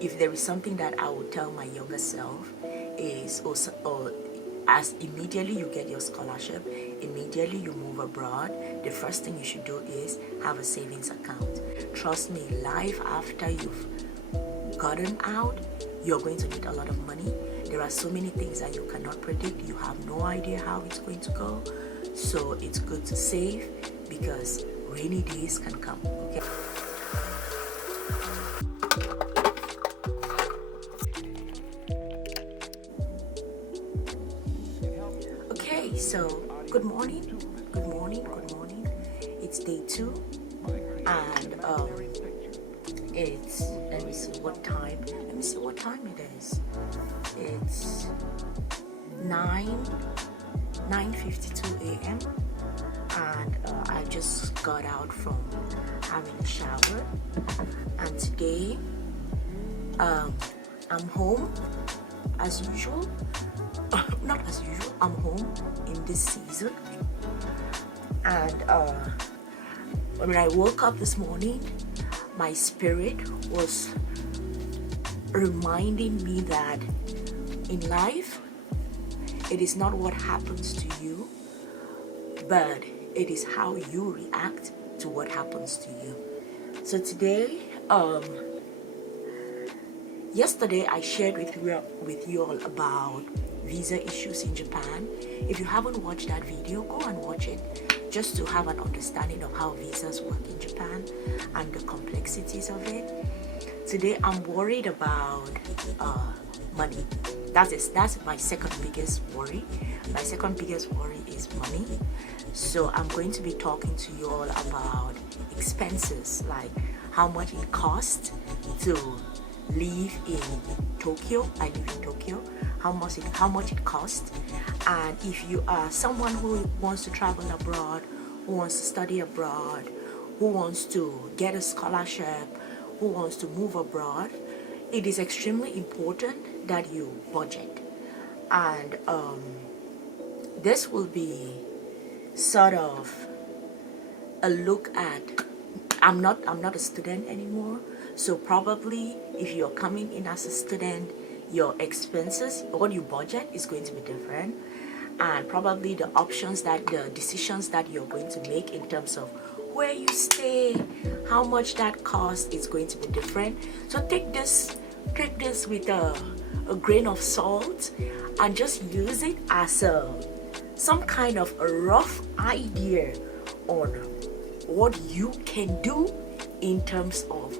if there is something that I would tell my younger self is also, as immediately you get your scholarship, immediately you move abroad, the first thing you should do is have a savings account. Trust me, life after you've gotten out, you're going to need a lot of money. There are so many things that you cannot predict. You have no idea how it's going to go. So it's good to save because rainy days can come. Okay. Okay, so good morning. It's day 2, and it's, let me see what time it is. It's 9:52 a.m. and I just got out from having a shower, and today I'm home as usual. Not as usual, I'm home in this season, and when I woke up this morning, my spirit was reminding me that in life, it is not what happens to you, but it is how you react to what happens to you. So today, yesterday I shared with you all about visa issues in Japan. If you haven't watched that video, go and watch it, just to have an understanding of how visas work in Japan and the complexities of it. Today I'm worried about money. That's my second biggest worry. My second biggest worry is money. So I'm going to be talking to you all about expenses, like how much it costs to live in Tokyo. I live in Tokyo. How much it costs, and if you are someone who wants to travel abroad, who wants to study abroad, who wants to get a scholarship, who wants to move abroad, it is extremely important that you budget. And this will be sort of a look at, I'm not a student anymore, so probably if you're coming in as a student, your expenses, what you budget is going to be different, and probably the decisions that you're going to make in terms of where you stay, how much that costs, is going to be different. So take this with a grain of salt and just use it as some kind of a rough idea on what you can do in terms of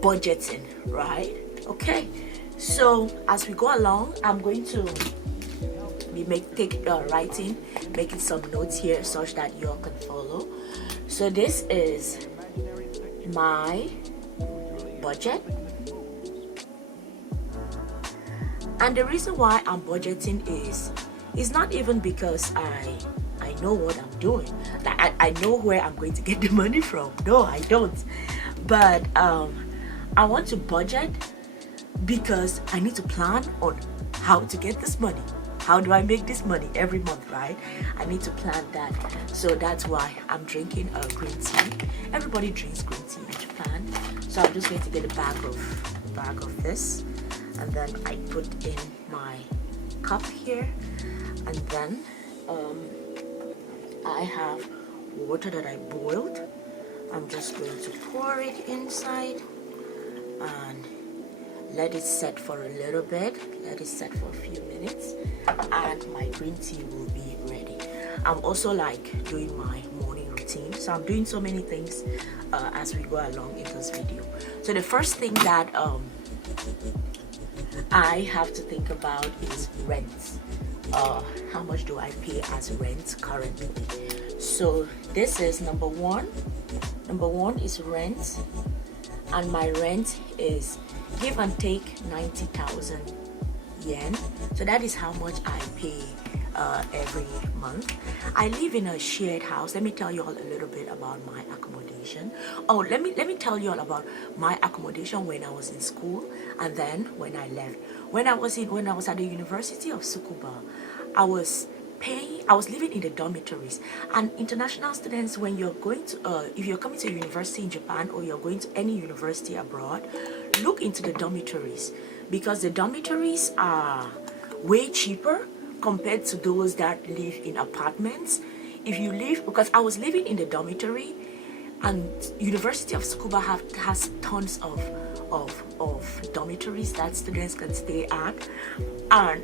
budgeting, right? Okay. So as we go along, I'm going to be making some notes here such that you all can follow. So this is my budget, and the reason why I'm budgeting is not even because I know what I'm doing. Like I know where I'm going to get the money from. No, I don't. But I want to budget because I need to plan on how to get this money. How do I make this money every month, right? I need to plan that. So that's why I'm drinking a green tea. Everybody drinks green tea in Japan. So I'm just going to get a bag of this, and then I put in my cup here, and then I have water that I boiled. I'm just going to pour it inside and let it set for a little bit. Let it set for a few minutes, and my green tea will be ready. I'm also doing my morning routine, so I'm doing so many things as we go along in this video. So the first thing that I have to think about is rent. How much do I pay as rent currently? So this is number one is rent, and my rent is give and take 90,000 yen. So that is how much I pay every month. I live in a shared house. Let me tell you all a little bit about my accommodation. Oh, let me tell you all about my accommodation when I was in school, and then when I left. When I was at the University of Tsukuba, I was living in the dormitories. And international students, when you're going to if you're coming to a university in Japan, or you're going to any university abroad, look into the dormitories, because the dormitories are way cheaper compared to those that live in apartments. If you live, because I was living in the dormitory, and University of Tsukuba has tons of dormitories that students can stay at, and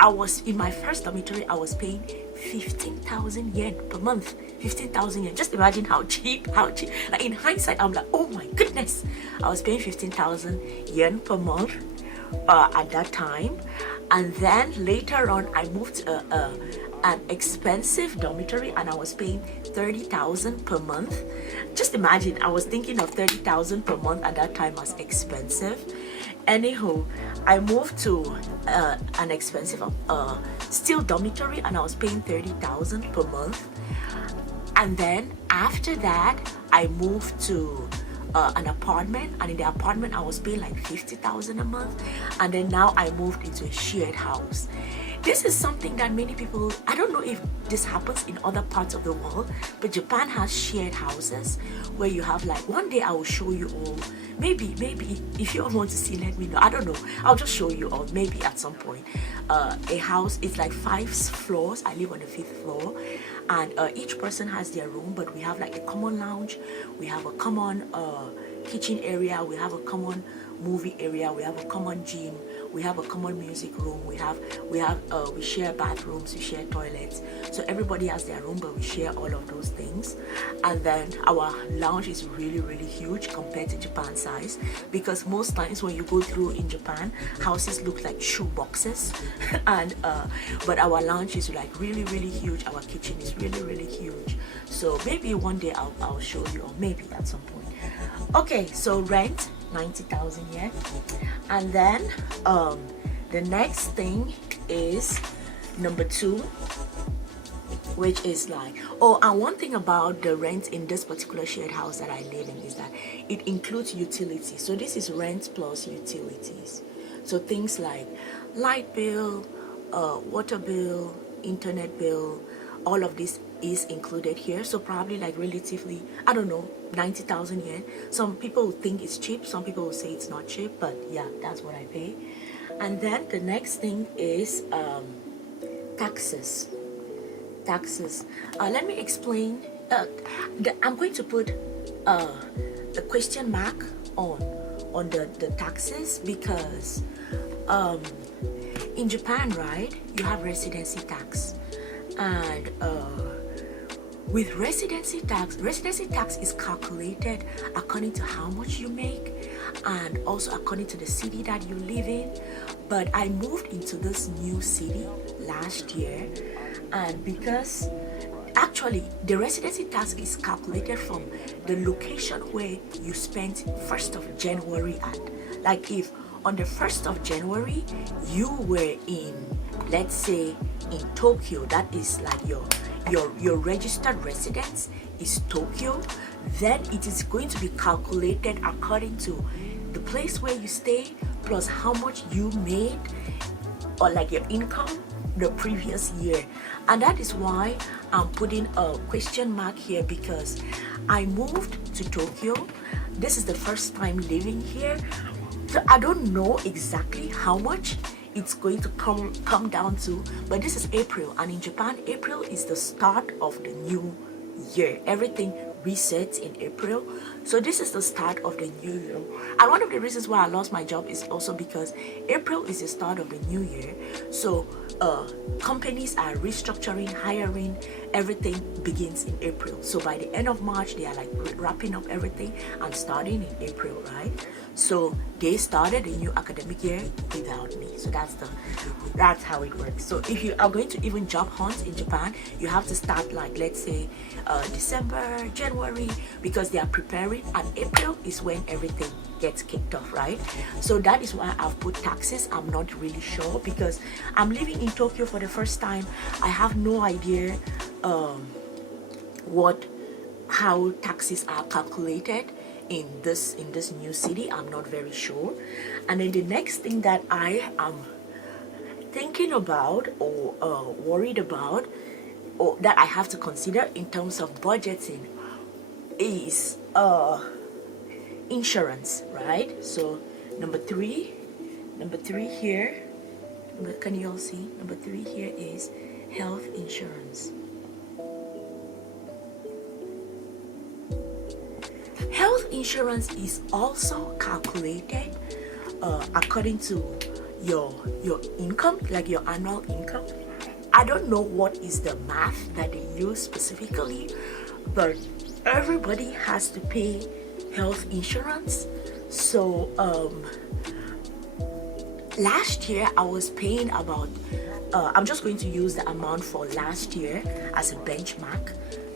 I was in my first dormitory. I was paying 15,000 yen per month. 15,000 yen. Just imagine how cheap. Like in hindsight, I'm like, oh my goodness, I was paying 15,000 yen per month at that time. And then later on, I moved to an expensive dormitory, and I was paying 30,000 per month. Just imagine, I was thinking of 30,000 per month at that time as expensive. Anywho, I moved to an expensive still dormitory, and I was paying 30,000 per month. And then after that, I moved to an apartment, and in the apartment I was paying like 50,000 a month. And then now I moved into a shared house. This is something that many people, I don't know if this happens in other parts of the world, but Japan has shared houses where you have, like, one day I will show you all. Maybe if you all want to see, let me know. I don't know, I'll just show you all maybe at some point. A house, it's like 5 floors. I live on the 5th floor, and each person has their room, but we have like a common lounge, we have a common kitchen area, we have a common movie area, we have a common gym, we have a common music room, we share bathrooms, we share toilets. So everybody has their room, but we share all of those things. And then our lounge is really, really huge compared to Japan size, because most times when you go through in Japan, houses look like shoe boxes. And but our lounge is like really, really huge. Our kitchen is really, really huge. So maybe one day I'll show you, or maybe at some point. Okay, so rent 90,000 yen. And then the next thing is number 2, which is like, oh, and one thing about the rent in this particular shared house that I live in is that it includes utilities. So this is rent plus utilities. So things like light bill, water bill, internet bill, all of this is included here. So probably like relatively, I don't know, 90,000 yen. Some people think it's cheap, some people will say it's not cheap, but yeah, that's what I pay. And then the next thing is taxes. Let me explain. I'm going to put a question mark on the taxes, because in Japan, right, you have residency tax. And with residency tax is calculated according to how much you make, and also according to the city that you live in. But I moved into this new city last year, and because actually the residency tax is calculated from the location where you spent 1st of January at. Like if on the 1st of January you were in, let's say, in Tokyo, that is like your registered residence is Tokyo, then it is going to be calculated according to the place where you stay plus how much you made, or like your income the previous year. And that is why I'm putting a question mark here, because I moved to Tokyo. This is the first time living here, so I don't know exactly how much it's going to come down to. But this is April, and in Japan, April is the start of the new year. Everything resets in April, so this is the start of the new year. And one of the reasons why I lost my job is also because April is the start of the new year. So companies are restructuring, hiring, everything begins in April. So by the end of March, they are like wrapping up everything and starting in April, right? So they started the new academic year without me. So that's how it works. So if you are going to even job hunt in Japan, you have to start like, let's say, December, January, because they are preparing, and April is when everything gets kicked off, right? So that is why I've put taxes. I'm not really sure, because I'm living in Tokyo for the first time. I have no idea how taxes are calculated in this new city. I'm not very sure. And then the next thing that I am thinking about, or worried about, or that I have to consider in terms of budgeting is insurance, right? So Number three here, can you all see? Number 3 here is health insurance. Health insurance is also calculated according to your income, like your annual income. I don't know what is the math that they use specifically, but everybody has to pay health insurance. So last year I was paying about I'm just going to use the amount for last year as a benchmark.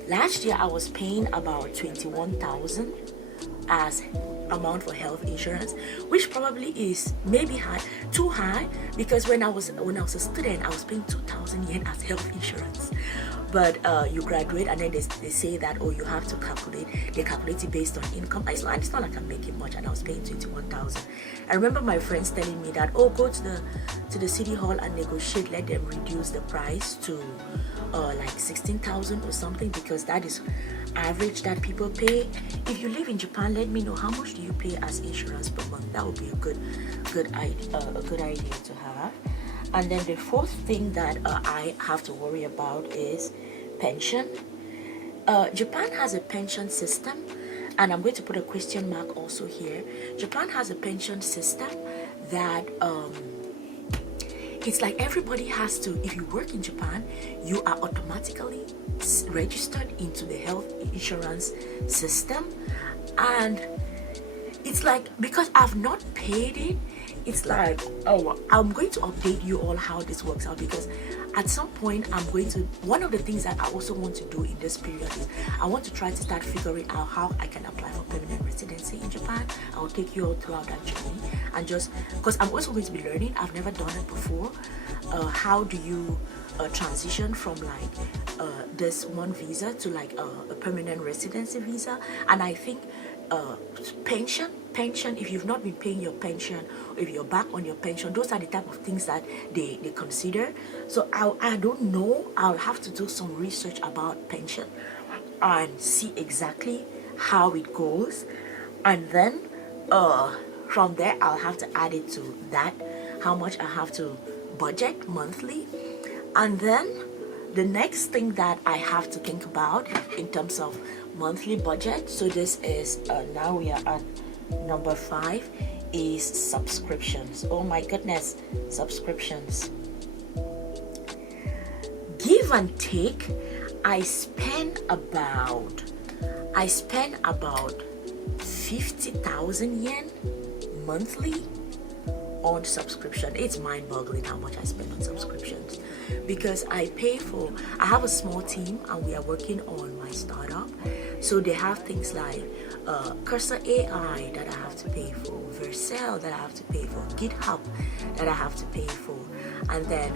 Last year I was paying about 21,000 as amount for health insurance, which probably is maybe too high, because when I was a student I was paying 2,000 yen as health insurance. But you graduate and then they say that, oh, you have to calculate. They calculate it based on income. It's not like I'm making much, and I was paying 21,000. I remember my friends telling me that, oh, go to the city hall and negotiate, let them reduce the price to like 16,000 or something, because that is average that people pay. If you live in Japan, let me know how much do you pay as insurance per month. That would be a good idea to have. And then the fourth thing that I have to worry about is pension. Japan has a pension system, and I'm going to put a question mark also here. Japan has a pension system that it's like everybody has to, if you work in Japan, you are automatically registered into the health insurance system. And it's like, because I've not paid it, it's like, oh, I'm going to update you all how this works out, because at some point one of the things that I also want to do in this period is I want to try to start figuring out how I can apply for permanent residency in Japan. I will take you all throughout that journey, and just because I'm also going to be learning, I've never done it before. How do you transition from like this one visa to like a permanent residency visa? And I think pension, if you've not been paying your pension, or if you're back on your pension, those are the type of things that they consider. So I don't know, I'll have to do some research about pension and see exactly how it goes, and then from there I'll have to add it to that, how much I have to budget monthly. And then the next thing that I have to think about in terms of monthly budget, so this is now we are at number 5, is subscriptions. Oh my goodness, subscriptions. Give and take, I spend about 50,000 yen monthly on subscription. It's mind-boggling how much I spend on subscriptions, because I have a small team and we are working on my startup. So they have things like Cursor AI that I have to pay for, Vercel that I have to pay for, GitHub that I have to pay for, and then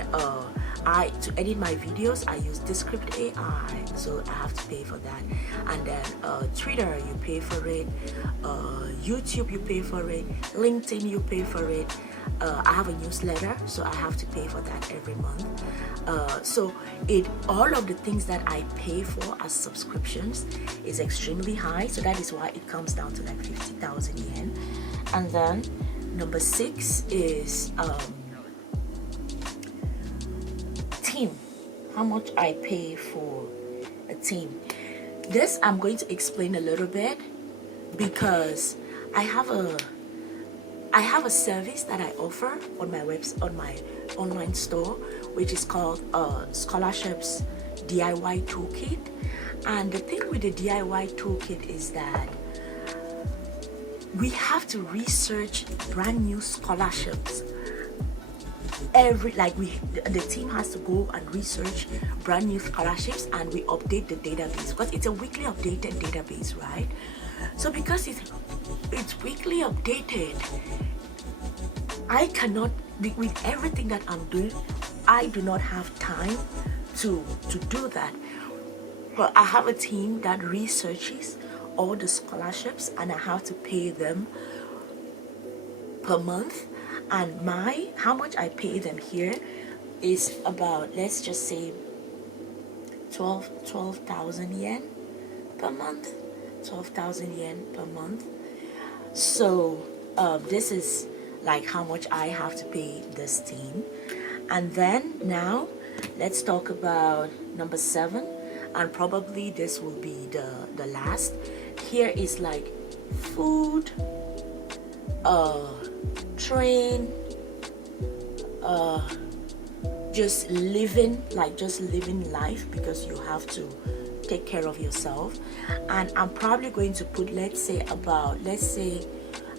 to edit my videos I use Descript AI, so I have to pay for that. And then Twitter, you pay for it, YouTube, you pay for it, LinkedIn, you pay for it. I have a newsletter, so I have to pay for that every month. So all of the things that I pay for as subscriptions is extremely high, so that is why it comes down to like 50,000 yen. And then number 6 is team, how much I pay for a team. This I'm going to explain a little bit, because I have a service that I offer on my online store, which is called Scholarships DIY Toolkit. And the thing with the DIY Toolkit is that we have to research brand new scholarships. The team has to go and research brand new scholarships, and we update the database, because it's a weekly updated database, right? So because it's weekly updated, I cannot, with everything that I'm doing, I do not have time to do that. But I have a team that researches all the scholarships, and I have to pay them per month. And how much I pay them here is about, let's just say 12,000 yen per month. 12,000 yen per month. So this is like how much I have to pay this team. And then now let's talk about number 7, and probably this will be the last. Here is like food, train, just living life, because you have to take care of yourself. And I'm probably going to put, let's say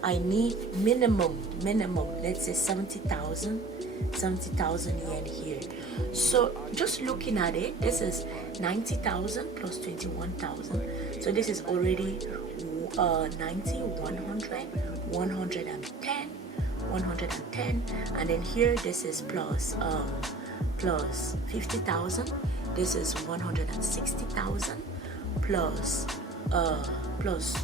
I need minimum, let's say 70,000 yen here. So just looking at it, this is 90,000 plus 21,000, so this is already 90, 100, 110, 110. And then here this is plus 50,000, this is 160,000, plus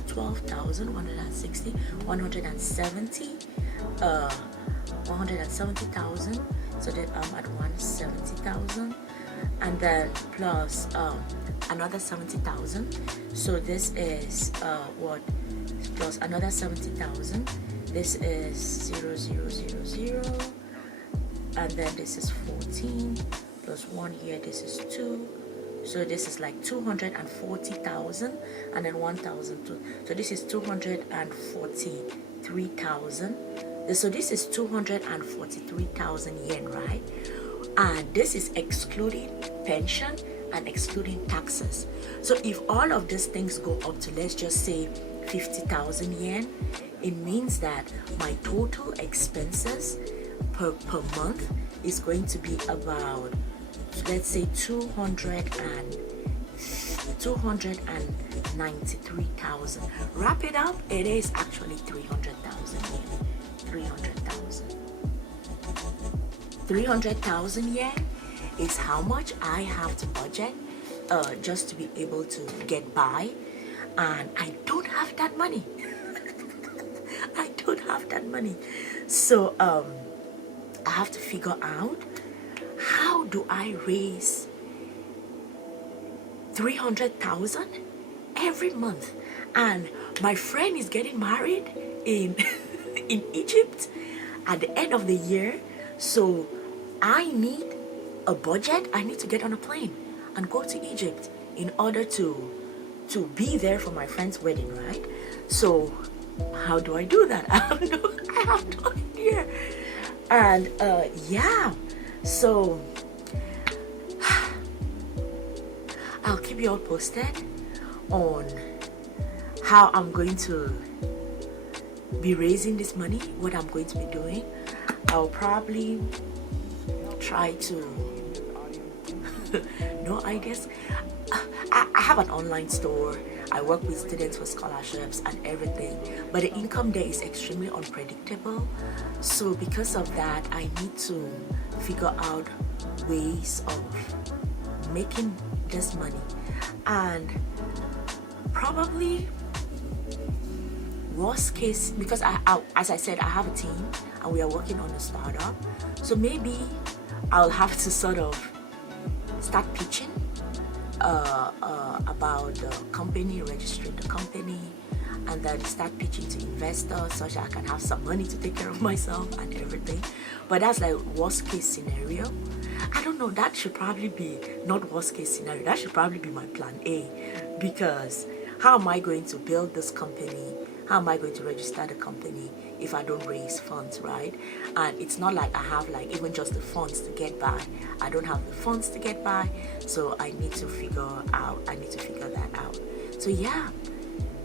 12,000, 160, 170,000, so that I'm at 170,000, and then plus another 70,000, so this is what, plus another 70,000, this is 0000, and then this is 14 plus 1 here, this is 2, so this is like 240,000, and then 1,000, so this is 243,000. So this is 243,000 yen, right? And this is excluding pension and excluding taxes. So if all of these things go up to, let's just say 50,000 yen, it means that my total expenses per month is going to be about, let's say 293,000. Wrap it up, it is actually 300,000 yen. 300,000 yen is how much I have to budget just to be able to get by, and I don't have that money. I don't have that money. So I have to figure out, how do I raise 300,000 every month? And my friend is getting married in in Egypt at the end of the year, so I need a budget. I need to get on a plane and go to Egypt in order to be there for my friend's wedding, right? So how do I do that? I have no idea. And yeah, so I'll keep you all posted on how I'm going to be raising this money, what I'm going to be doing. I'll probably try to no, I guess I have an online store. I work with students for scholarships and everything, but the income there is extremely unpredictable. So because of that, I need to figure out ways of making this money. And probably worst case, because I as I said, I have a team and we are working on a startup, so maybe I'll have to sort of start pitching about the company, registering the company, and then start pitching to investors so that I can have some money to take care of myself and everything. But that's like worst case scenario. I don't know, that should probably be not worst case scenario, that should probably be my plan A, because how am I going to build this company? How am I going to register the company if I don't raise funds, right? And it's not like I have like even just the funds to get by. I don't have the funds to get by, so I need to figure that out. So yeah,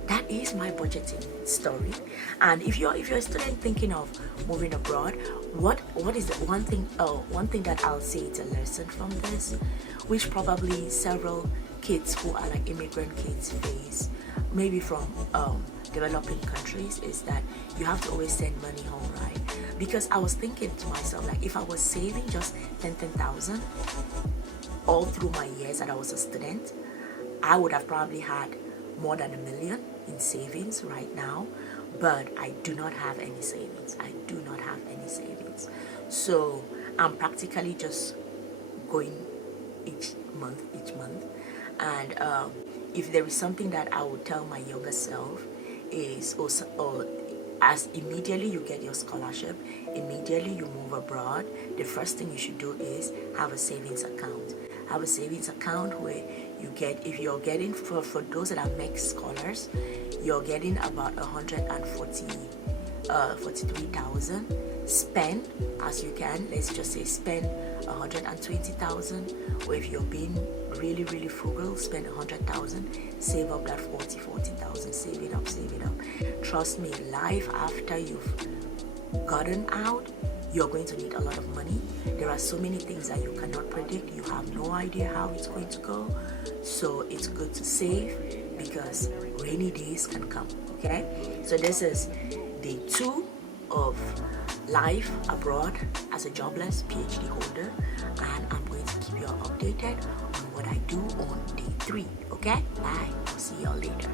that is my budgeting story. And if you're a student thinking of moving abroad, what is the one thing that I'll say it's a lesson from this, which probably several kids who are like immigrant kids face, maybe from developing countries, is that you have to always send money home, right? Because I was thinking to myself, like, if I was saving just 10,000 all through my years that I was a student, I would have probably had more than $1 million in savings right now. But I do not have any savings. I do not have any savings. So I'm practically just going each month. And if there is something that I would tell my younger self is, or As immediately you get your scholarship, immediately you move abroad, the first thing you should do is have a savings account. Have a savings account where you get, if you're getting, for those that are MEC scholars, you're getting about 43,000. Spend as you can. Let's just say spend 120,000, or if you're being really frugal, spend 100,000. Save up that 40,000. Save it up. Trust me, life after you've gotten out, you're going to need a lot of money. There are so many things that you cannot predict. You have no idea how it's going to go. So it's good to save, because rainy days can come. Okay, so this is day 2 of life abroad as a jobless PhD holder, and I'm going to keep you all updated on what I do on day 3. Okay, bye. I'll see y'all later.